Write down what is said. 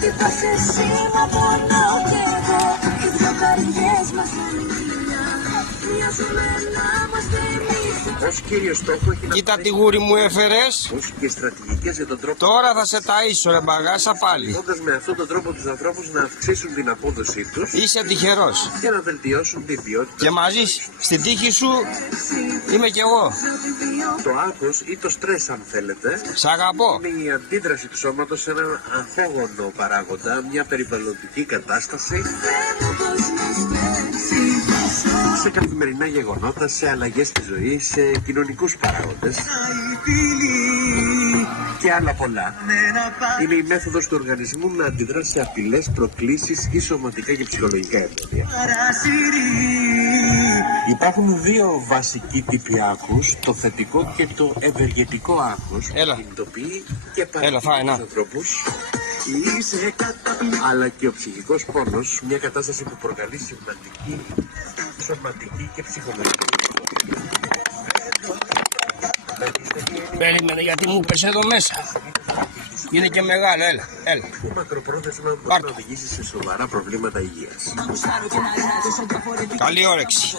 Τι πας εσύ να πονάω κι εγώ, οι δυο καρδιές μας ανήλια, μοιάζουμε να είμαστε εμείς. Ως κύριο στόχο έχει να Κοίτα τι γούρι μου έφερες. και στρατηγικές για τον τρόπο. Τώρα θα σε ταΐσω ρε μπαγάσα πάλι. Βοηθώντας με αυτόν τον τρόπο τους ανθρώπους να αυξήσουν την απόδοσή τους Είσαι τυχερός. και να βελτιώσουν την ποιότητα. Και μαζί στην τύχη σου είμαι κι εγώ. Το άγχος ή το στρες, αν θέλετε, Σ' αγαπώ. είναι η αντίδραση του σώματος σε έναν αγχόγονο παράγοντα, μια περιβαλλοντική κατάσταση, σε καθημερινά γεγονότα, σε αλλαγές στη ζωή, σε κοινωνικούς παράγοντες και άλλα πολλά. Είναι η μέθοδος του οργανισμού να αντιδρά σε απειλές, προκλήσεις ή σωματικά και ψυχολογικά εμπόδια. Υπάρχουν δύο βασικοί τύποι άγχους, το θετικό και το ευεργετικό άγχος. Έλα. Κινητοποιεί και Έλα, παρατηρεί φάε, να. τους ανθρώπους. Αλλά και ο ψυχικός πόνος, μια κατάσταση που προκαλεί σημαντική σωματική και ψυχολογική. Περίμενε γιατί μου πες εδώ μέσα. Είναι και μεγάλο, έλα. Το μακροπρόθεσμα μπορεί Πάρ' να το. οδηγήσει σε σοβαρά προβλήματα υγείας. Καλή όρεξη.